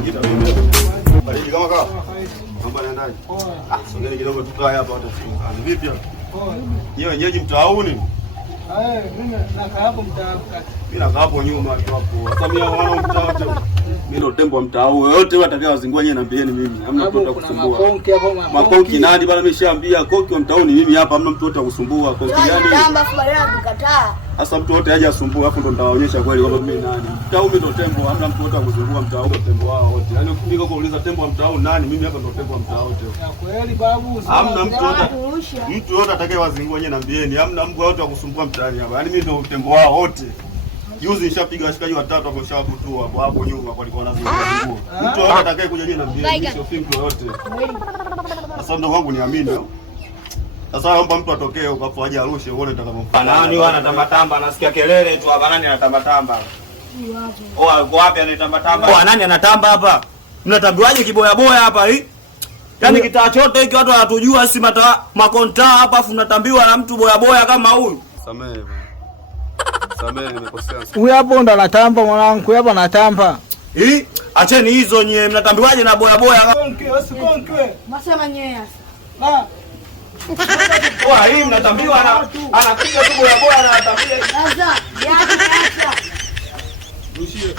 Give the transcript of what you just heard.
Majita mimi. Baridi kama kawa. Mambo yanaendaje? Sogeni kidogo tukae hapa watafunga. Ni vipi hapo? Yeye wenyeji mtauni? Mimi nakaa hapo mtaa kati. Mimi nakaa hapo nyuma tu hapo. Sasa mimi wana mtaa wote. Mimi ndo tembo wa mtaa huo. Yote watakao wazingua nyewe naambieni mimi. Hamna mtu atakusumbua. Makonki hapo Makonki nani bwana nimeshaambia konki wa mtauni mimi hapa hamna mtu atakusumbua. Konki gani? Tamba kubaliana kukataa. Sasa mtu wote aje asumbue hapo ndo nitawaonyesha kweli kwamba mimi nani. Mtauni ndo tembo, hamna mtu wote akusumbua mtaa huo tembo wao wote. Yaani ukifika kuuliza tembo wa mtaa nani, mimi hapa ndo tembo wa mtaa wote. Ya kweli babu. Hamna mtu wote atakayewazingua nyewe naambieni. Hamna mbwa wote akusumbua mtaani hapa. Yaani mimi ndo tembo wao wote. Juzi nishapiga washikaji watatu hapo nishawakutua hapo nyuma kwa alikuwa anazungua. Mtu wote atakayekuja nyewe naambieni, sio mtu yote. Sasa ndo wangu niamini. Sasa naomba mtu atokee huko aje arushe uone utakavyofanya. Nani wanatamba tamba, nasikia kelele tu hapa, nani anatamba tamba? Yuko wapi anatamba tamba? Nani anatamba hapa? Mnatambiwaje kiboya boya hapa hii? Yaani kitaa chote hiki watu wanatujua sisi makonta hapa afu mnatambiwa na mtu boya boya kama huyu. Samehe. Samehe nimekosea. Huyu hapo ndo anatamba mwanangu, huyu hapo anatamba. Acheni hizo nyie, mnatambiwaje na boya boya? Konki, usikonki wewe. Masema nyewe sasa. Hii mnatambiwa anapiga tu boya boya na anatambia. Sasa, acha. Rushie.